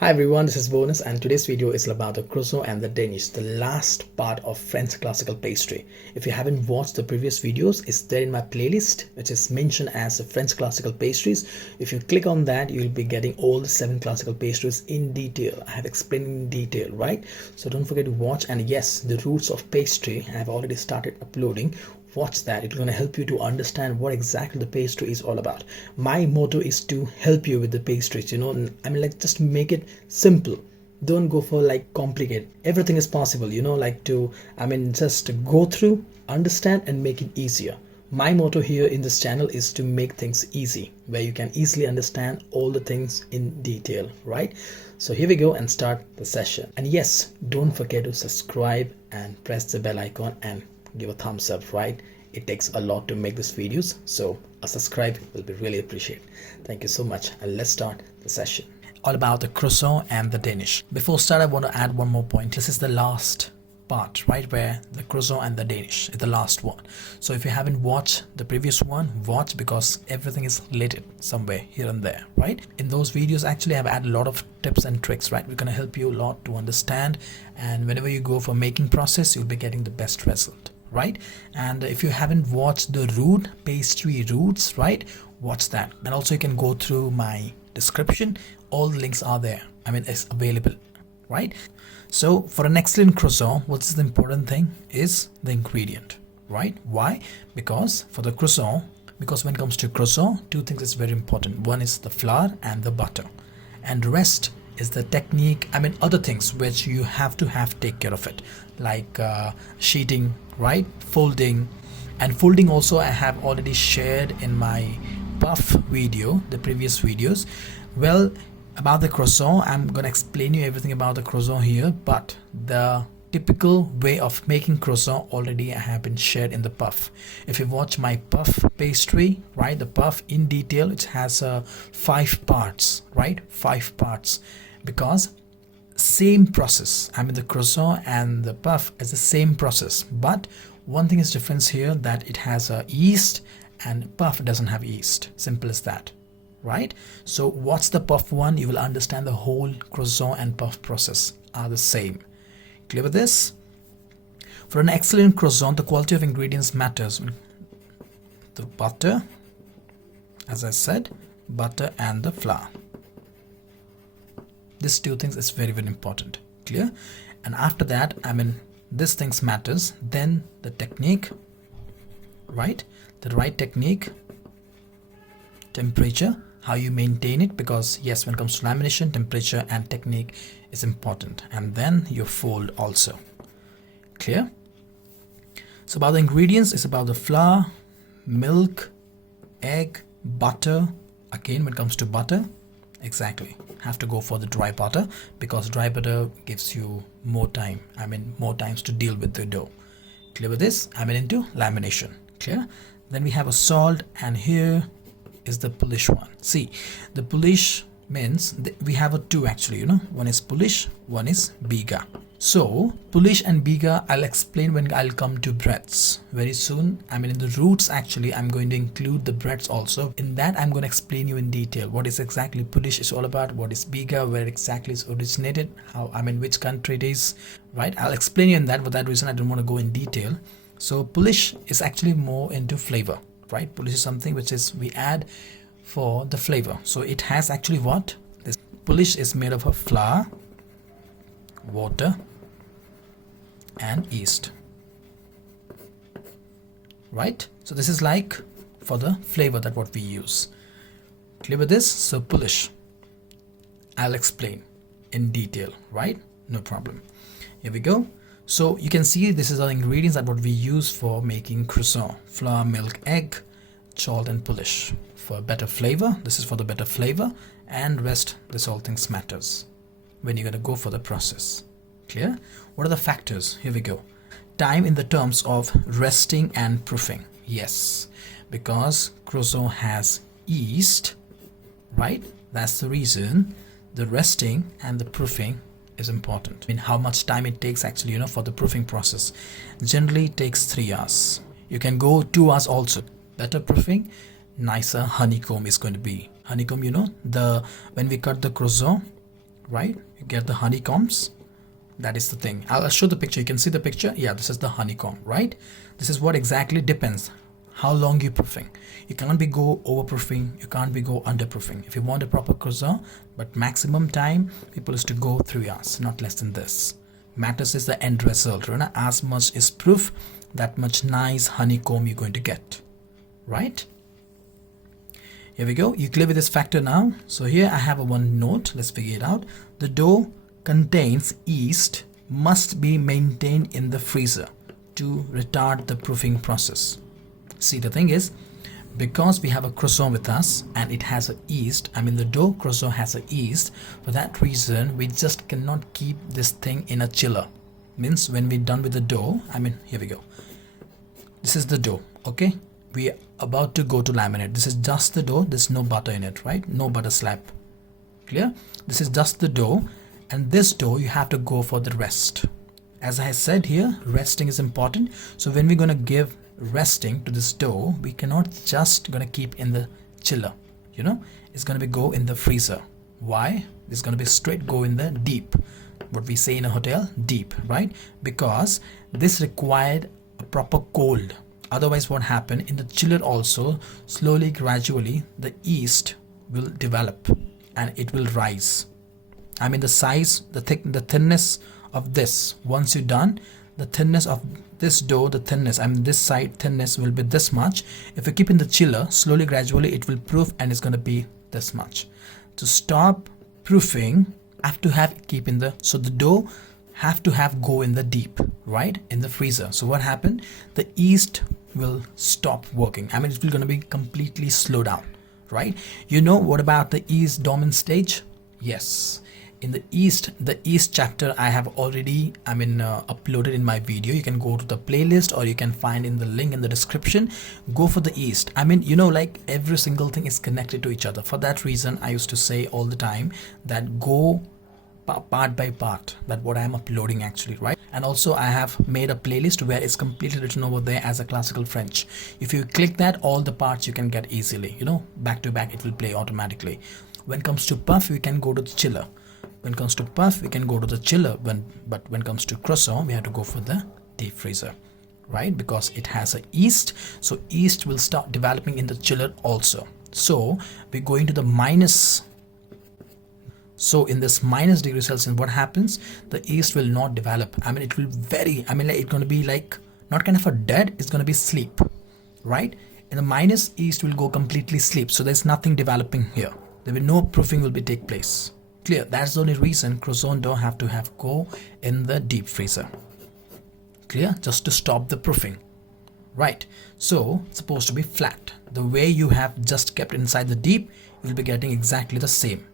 Hi everyone, this is Bonus and today's video is about the Croissant and the Danish, the last part of French classical pastry. If you haven't watched the previous videos, it's there in my playlist, which is mentioned as the French classical pastries. If you click on that, you'll be getting all the 7 classical pastries in detail. I have explained in detail, right? So don't forget to watch. And yes, the roots of pastry, I have already started uploading. Watch that. It's going to help you to understand what exactly the pastry is all about. My motto is to help you with the pastries, just make it simple. Don't go for like complicated. Everything is possible, just go through, understand and make it easier. My motto here in this channel is to make things easy, where you can easily understand all the things in detail, right? So here we go and start the session. And yes, don't forget to subscribe and press the bell icon and give a thumbs up, right? It takes a lot to make these videos, so a subscribe will be really appreciated. Thank you so much, and let's start the session. All about the Croissant and the Danish. Before start, I want to add one more point. This is the last part, right, where the Croissant and the Danish is the last one. So if you haven't watched the previous one, watch, because everything is related somewhere here and there, right? In those videos actually I've added a lot of tips and tricks, right? We're going to help you a lot to understand, and whenever you go for making process, you'll be getting the best result, right? And if you haven't watched the pastry roots, right, watch that. And also you can go through my description, all the links are there. It's available, right? So for an excellent croissant, what's the important thing is the ingredient, right? Why? Because for the croissant, because when it comes to croissant, two things is very important. One is the flour and the butter, and the rest is the technique, other things which you have to take care of it, like sheeting, right, folding. And folding also I have already shared in my puff video, the previous videos. Well, about the croissant, I'm gonna explain you everything about the croissant here, but the typical way of making croissant already I have been shared in the puff. If you watch my puff pastry, right, the puff in detail, it has 5 parts, right, 5 parts, because same process. The croissant and the puff is the same process, but one thing is difference here, that it has a yeast and puff doesn't have yeast. Simple as that, right? So what's the puff one? You will understand the whole croissant and puff process are the same. Clear with this? For an excellent croissant, the quality of ingredients matters. The butter, as I said, butter and the flour. These two things is very, very important. Clear? And after that, these things matters. Then the technique, right? The right technique, temperature, how you maintain it, because yes, when it comes to lamination, temperature and technique is important. And then your fold also. Clear? So about the ingredients, it's about the flour, milk, egg, butter. Again, when it comes to butter, exactly, have to go for the dry butter, because dry butter gives you more time, more times to deal with the dough. Clear with this? Into lamination. Clear? Then we have a salt, and here is the Polish one. See, the Polish means we have a two actually, one is Polish, one is Biga. So Polish and Biga I'll explain when I'll come to breads very soon. In the roots actually I'm going to include the breads also. In that I'm going to explain you in detail what is exactly Polish is all about, what is Biga, where exactly it's originated, how which country it is, right? I'll explain you in that. For that reason I don't want to go in detail. So Polish is actually more into flavor, right? Polish is something which is we add for the flavor. So it has actually what? This Polish is made of flour, water and yeast, right? So this is like for the flavor that what we use. Clear with this? So Polish, I'll explain in detail, right? No problem. Here we go. So you can see this is the ingredients that what we use for making croissant: flour, milk, egg, salt and Polish. For better flavor, this is for the better flavor, and rest, this all things matters when you're going to go for the process. Clear? What are the factors? Here we go. Time in the terms of resting and proofing. Yes, because croissant has yeast, right? That's the reason the resting and the proofing is important. How much time it takes actually, for the proofing process. Generally it takes 3 hours. You can go 2 hours also. Better proofing, nicer honeycomb is going to be. Honeycomb, when we cut the croissant, right? You get the honeycombs. That is the thing. I'll show the picture. You can see the picture. Yeah, this is the honeycomb, right? This is what exactly depends how long you're proofing. You can't be go over proofing, you can't be go under proofing. If you want a proper croissant, but maximum time people is to go 3 hours, not less than this. Matters is the end result, right? As much is proof, that much nice honeycomb you're going to get, right? Here we go. You clear with this factor now? So here I have a one note. Let's figure it out. The dough contains yeast must be maintained in the freezer to retard the proofing process. See, the thing is, because we have a croissant with us and it has a yeast, I mean the dough croissant has a yeast, for that reason we just cannot keep this thing in a chiller. Means when we're done with the dough, I mean, here we go. This is the dough, okay? We are about to go to laminate. This is just the dough. There's no butter in it, right? No butter slab. Clear? This is just the dough, and this dough you have to go for the rest. As I said here, resting is important. So when we're going to give resting to this dough, we cannot just gonna keep in the chiller, you know, it's gonna be go in the freezer. Why? It's gonna be straight go in the deep, what we say in a hotel, deep, right? Because this required a proper cold. Otherwise what happened in the chiller also, slowly gradually the yeast will develop and it will rise. I mean the size, the thinness of this, once you're done, the thinness of this dough, the thinness, I mean this side thinness will be this much. If you keep in the chiller, slowly gradually it will proof and it's going to be this much. To stop proofing, have to have keep in the, so the dough have to have go in the deep, right, in the freezer. So what happened, the yeast will stop working. I mean it's going to be completely slow down, right? You know what about the yeast dormant stage? Yes, in the yeast chapter I have already uploaded in my video. You can go to the playlist or you can find in the link in the description. Go for the yeast. I mean, you know, like every single thing is connected to each other. For that reason I used to say all the time that go part by part, that what I'm uploading actually, right? And also I have made a playlist where it's completely written over there as a classical French. If you click that, all the parts you can get easily, you know, back to back it will play automatically. When it comes to puff, we can go to the chiller. When it comes to puff, we can go to the chiller, but when it comes to croissant, we have to go for the deep freezer, right? Because it has a yeast, so yeast will start developing in the chiller also. So we're going to the minus. So in this minus degree Celsius, what happens? The yeast will not develop. I mean, it will it's going to be like not kind of a dead. It's going to be sleep, right? In the minus, yeast will go completely sleep. So there's nothing developing here. There will no proofing will be take place. Clear? That's the only reason croissant dough have to have go in the deep freezer. Clear? Just to stop the proofing, right? So it's supposed to be flat. The way you have just kept inside the deep, you'll be getting exactly the same.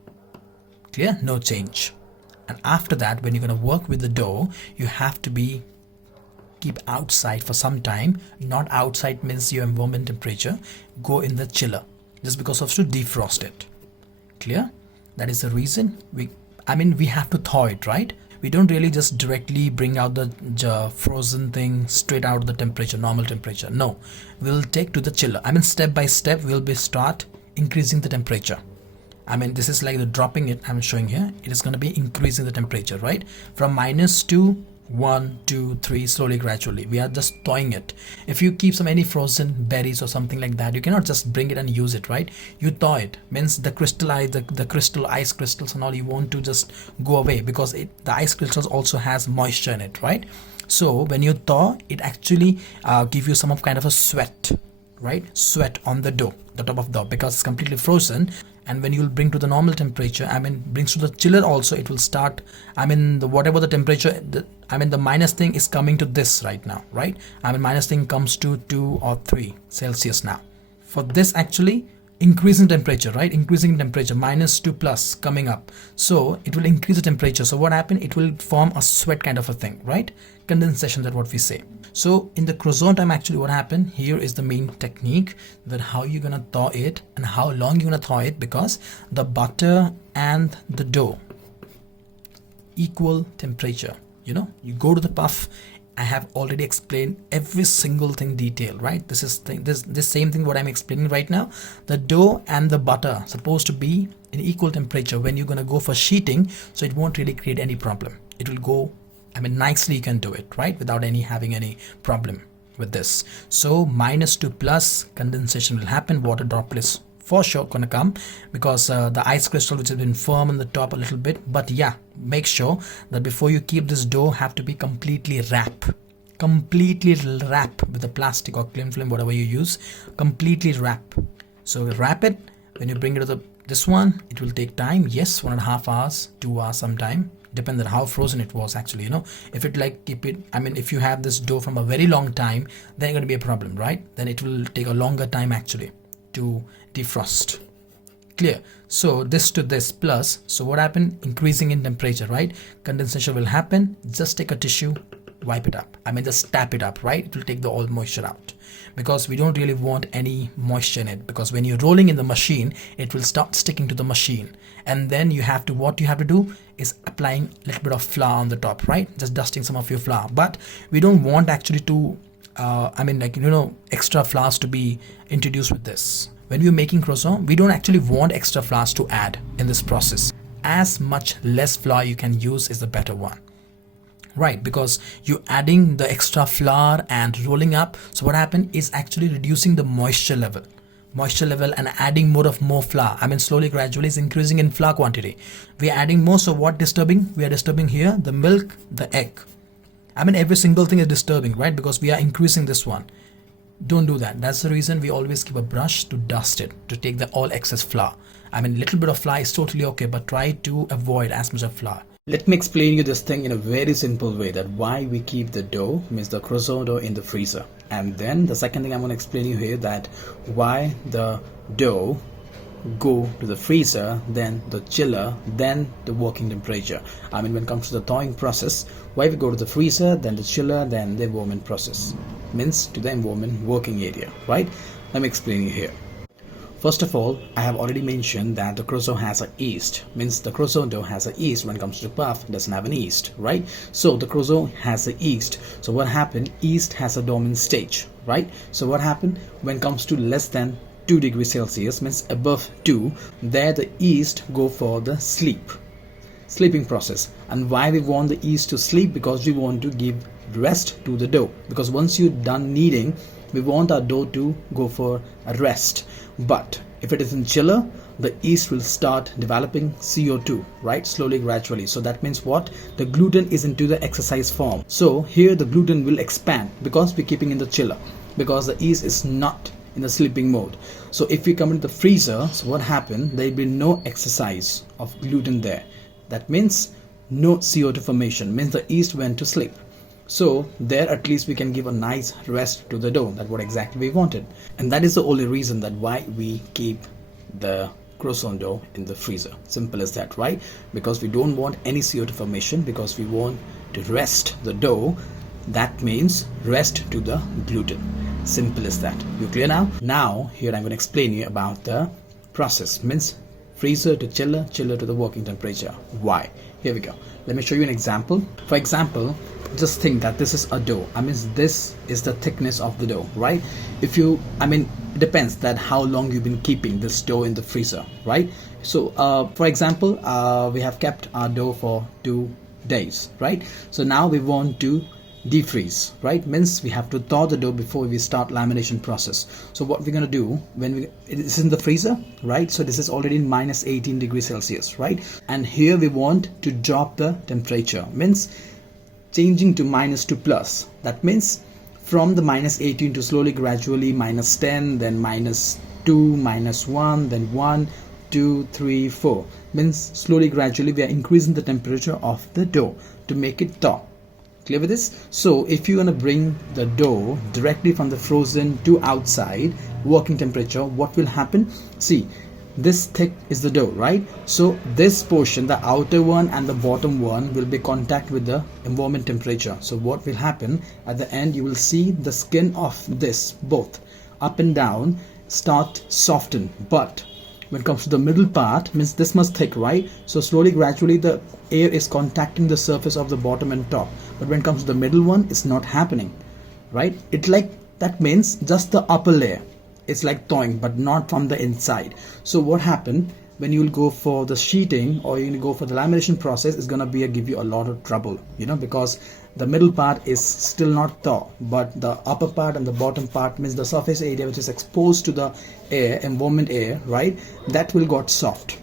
Clear? No change. And after that, when you're going to work with the dough, you have to be keep outside for some time. Not outside means your environment temperature. Go in the chiller just because of to defrost it. Clear? That is the reason we have to thaw it, right? We don't really just directly bring out the frozen thing straight out of the temperature, normal temperature. No, we'll take to the chiller. I mean, step by step, we'll be start increasing the temperature. I mean, this is like the dropping it I'm showing here. It is going to be increasing the temperature, right? From minus to 1, 2, 3, slowly, gradually. We are just thawing it. If you keep any frozen berries or something like that, you cannot just bring it and use it, right? You thaw it. Means the crystal ice crystals and all, you want to just go away because the ice crystals also has moisture in it, right? So when you thaw, it actually give you some kind of a sweat, right? Sweat on the dough, the top of the dough, because it's completely frozen. And when you'll bring to the normal temperature, brings to the chiller also, it will start, whatever the temperature, the minus thing is coming to this right now, right? Minus thing comes to 2 or 3 Celsius now. For this actually, increasing temperature, right? Increasing temperature, minus to plus coming up. So it will increase the temperature. So what happened? It will form a sweat kind of a thing, right? Condensation, that's what we say. So in the croissant time, actually what happened here is the main technique, that how you're going to thaw it and how long you're going to thaw it, because the butter and the dough equal temperature. You know, you go to the puff, I have already explained every single thing detailed, right? This same thing what I'm explaining right now. The dough and the butter supposed to be in equal temperature when you're going to go for sheeting, so it won't really create any problem. It will go, I mean, nicely you can do it, right, without having any problem with this. So -2 plus, condensation will happen, water droplets for sure gonna come, because the ice crystal which has been firm on the top a little bit. But yeah, make sure that before you keep this dough have to be completely wrap with the plastic or cling film, whatever you use, completely wrap. So wrap it. When you bring it to this one, it will take time. Yes, 1.5 hours, 2 hours sometime, depends on how frozen it was actually, if it like keep it, I mean, if you have this dough from a very long time, then it's going to be a problem, right? Then it will take a longer time actually to defrost. Clear? So this to this plus, so what happened? Increasing in temperature, right? Condensation will happen. Just take a tissue, wipe it up. I mean, just tap it up, right? It will take the all moisture out, because we don't really want any moisture in it, because when you're rolling in the machine, it will start sticking to the machine, and then what you have to do is applying a little bit of flour on the top, right? Just dusting some of your flour. But we don't want actually to extra flours to be introduced with this. When we're making croissant, we don't actually want extra flours to add in this process. As much less flour you can use is the better one, right? Because you're adding the extra flour and rolling up, so what happened is actually reducing the moisture level and adding more flour. I mean, slowly gradually is increasing in flour quantity. We are adding more, so what disturbing? We are disturbing here the milk, the egg. I mean, every single thing is disturbing, right? Because we are increasing this one. Don't do that. That's the reason we always keep a brush to dust it, to take the all excess flour. I mean, little bit of flour is totally okay, but try to avoid as much of flour. Let me explain you this thing in a very simple way, that why we keep the dough, means the croissant dough, in the freezer. And then the second thing I'm going to explain you here, that why the dough go to the freezer, then the chiller, then the working temperature. I mean, when it comes to the thawing process, why we go to the freezer, then the chiller, then the environment process, means to the environment working area, right? Let me explain you here. First of all, I have already mentioned that the croissant has a yeast, means the croissant dough has a yeast. When it comes to puff, it doesn't have an yeast, right? So the croissant has a yeast. So what happened? Yeast has a dormant stage, right? So what happened when it comes to less than 2 degrees Celsius, means above 2, there the yeast go for the sleeping process. And why we want the yeast to sleep? Because we want to give rest to the dough, because once you're done kneading, we want our dough to go for a rest. But if it is in chiller, the yeast will start developing CO2, right? Slowly, gradually. So that means what? The gluten is into the exercise form. So here the gluten will expand, because we're keeping in the chiller, because the yeast is not in the sleeping mode. So if we come into the freezer, so what happened? There will be no exercise of gluten there. That means no CO2 formation, means the yeast went to sleep. So there at least we can give a nice rest to the dough. That's what exactly we wanted. And that is the only reason that why we keep the croissant dough in the freezer. Simple as that, right? Because we don't want any CO2 formation, because we want to rest the dough. That means rest to the gluten. Simple as that. You clear now? Now here I'm going to explain you about the process, means freezer to chiller, chiller to the working temperature. Why? Here we go. Let me show you an example. For example, just think that this is a dough. I mean, this is the thickness of the dough, right? If you, I mean, it depends that how long you've been keeping this dough in the freezer, right? So for example, we have kept our dough for 2 days, right? So now we want to defreeze, right? Means we have to thaw the dough before we start lamination process. So what we're going to do when it is in the freezer, right? So this is already in -18 degrees Celsius, right? And here we want to drop the temperature, means changing to -2 plus. That means from the -18 to slowly gradually -10, then -2, -1, then 1, 2, 3, 4. Means slowly gradually we are increasing the temperature of the dough to make it thaw. Clear with this? So if you're going to bring the dough directly from the frozen to outside working temperature, what will happen? See, this thick is the dough, right? So this portion, the outer one and the bottom one, will be contact with the environment temperature. So what will happen at the end? You will see the skin of this, both up and down, start soften. But When it comes to the middle part, means this much thick, right? So slowly, gradually, the air is contacting the surface of the bottom and top. But when it comes to the middle one, it's not happening, right? It like, that means just the upper layer. It's like thawing, but not from the inside. So what happened when you will go for the sheeting or you go for the lamination process is gonna be give you a lot of trouble, because the middle part is still not thaw, but the upper part and the bottom part, means the surface area which is exposed to the air, environment air, right, that will got soft.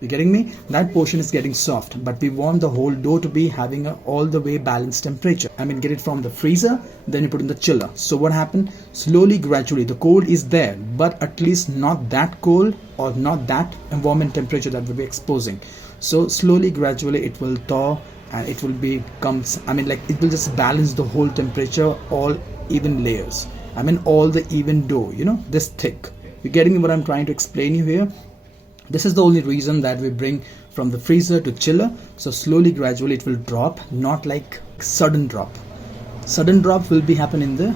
You getting me? That portion is getting soft, but we want the whole dough to be having a all the way balanced temperature. Get it from the freezer, then you put in the chiller. So what happened? Slowly, gradually, the cold is there, but at least not that cold or not that environment temperature that will be exposing. So slowly, gradually, it will thaw and it will becomes, it will just balance the whole temperature, all even layers. All the even dough, this thick. You getting what I'm trying to explain you here? This is the only reason that we bring from the freezer to chiller. So slowly, gradually, it will drop, not like sudden drop. Sudden drop will be happen in the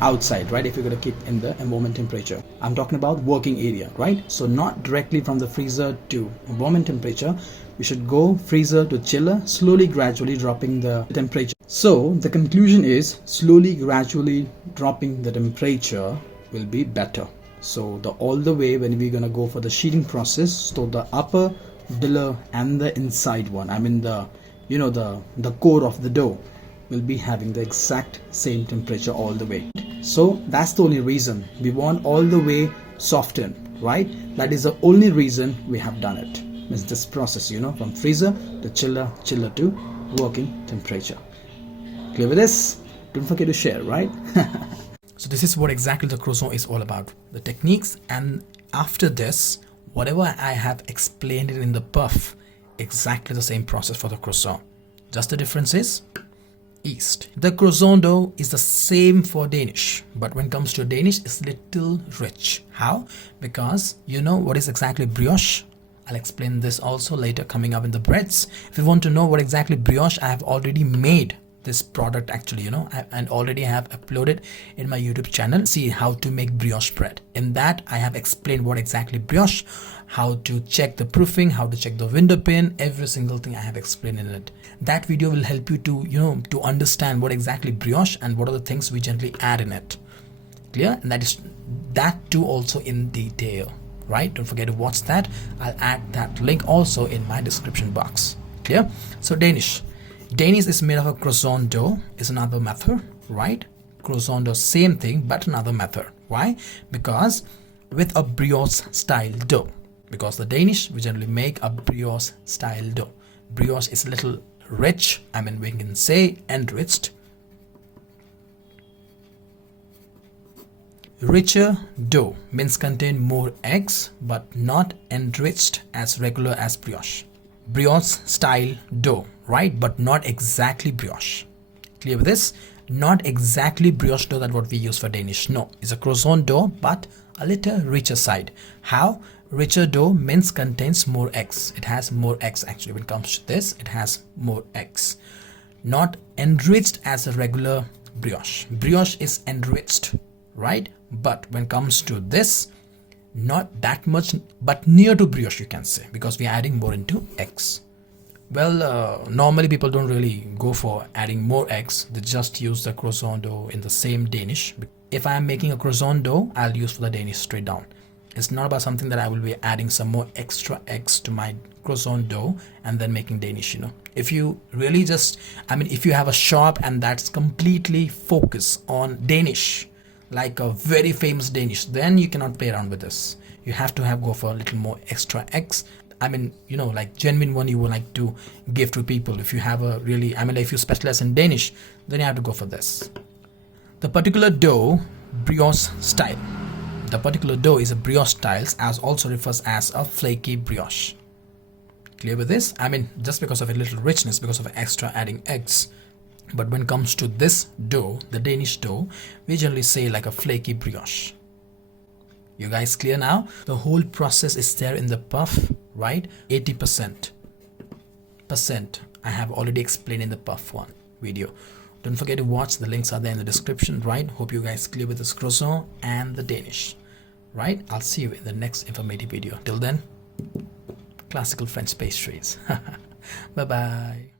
outside, right? If you're going to keep in the environment temperature, I'm talking about working area, right? So not directly from the freezer to environment temperature. We should go freezer to chiller, slowly, gradually dropping the temperature. So the conclusion is slowly, gradually dropping the temperature will be better. So the all the way when we're gonna go for the sheeting process, so the upper, middle and the inside one, the core of the dough will be having the exact same temperature all the way. So that's the only reason we want all the way softened, right? That is the only reason we have done it. Means this process, from freezer to chiller, chiller to working temperature. Clear with this? Don't forget to share, right? So this is what exactly the croissant is all about, the techniques, and after this, whatever I have explained it in the puff, exactly the same process for the croissant. Just the difference is yeast. The croissant dough is the same for Danish, but when it comes to Danish, it's little rich. How? Because what is exactly brioche? I'll explain this also later coming up in the breads. If you want to know what exactly brioche, I have already made this product actually, and already have uploaded in my YouTube channel. See how to make brioche bread. In that I have explained what exactly brioche, how to check the proofing, how to check the window pin, every single thing I have explained in it. That video will help you to to understand what exactly brioche and what are the things we generally add in it. Clear? And that too also in detail, right? Don't forget to watch that. I'll add that link also in my description box. Clear? So Danish is made of a croissant dough, is another method, right? Croissant dough, same thing, but another method. Why? Because with a brioche style dough. Because the Danish, we generally make a brioche style dough. Brioche is a little rich, we can say enriched. Richer dough means contain more eggs, but not enriched as regular as brioche. Brioche style dough, right? But not exactly brioche. Clear with this? Not exactly brioche dough that what we use for Danish. No, it's a croissant dough, but a little richer side. How? Richer dough means contains more eggs. It has more eggs actually. When it comes to this, it has more eggs. Not enriched as a regular brioche. Brioche is enriched, right? But when it comes to this, not that much, but near to brioche you can say, because we are adding more into eggs. Well, normally people don't really go for adding more eggs. They just use the croissant dough in the same Danish. If I am making a croissant dough, I'll use for the Danish straight down. It's not about something that I will be adding some more extra eggs to my croissant dough and then making Danish, If you really just, if you have a shop and that's completely focused on Danish, like a very famous Danish, then you cannot play around with this. You have to go for a little more extra eggs. Like genuine one you would like to give to people. If you have a really, if you specialize in Danish, then you have to go for this. The particular dough, brioche style. The particular dough is a brioche style, as also refers as a flaky brioche. Clear with this? Just because of a little richness, because of extra adding eggs. But when it comes to this dough, the Danish dough, we generally say like a flaky brioche. You guys clear now? The whole process is there in the puff, right? 80% I have already explained in the puff one video. Don't forget to watch. The links are there in the description, right? Hope you guys clear with this croissant and the Danish. right? I'll see you in the next informative video. Till then, classical French pastries. Bye bye.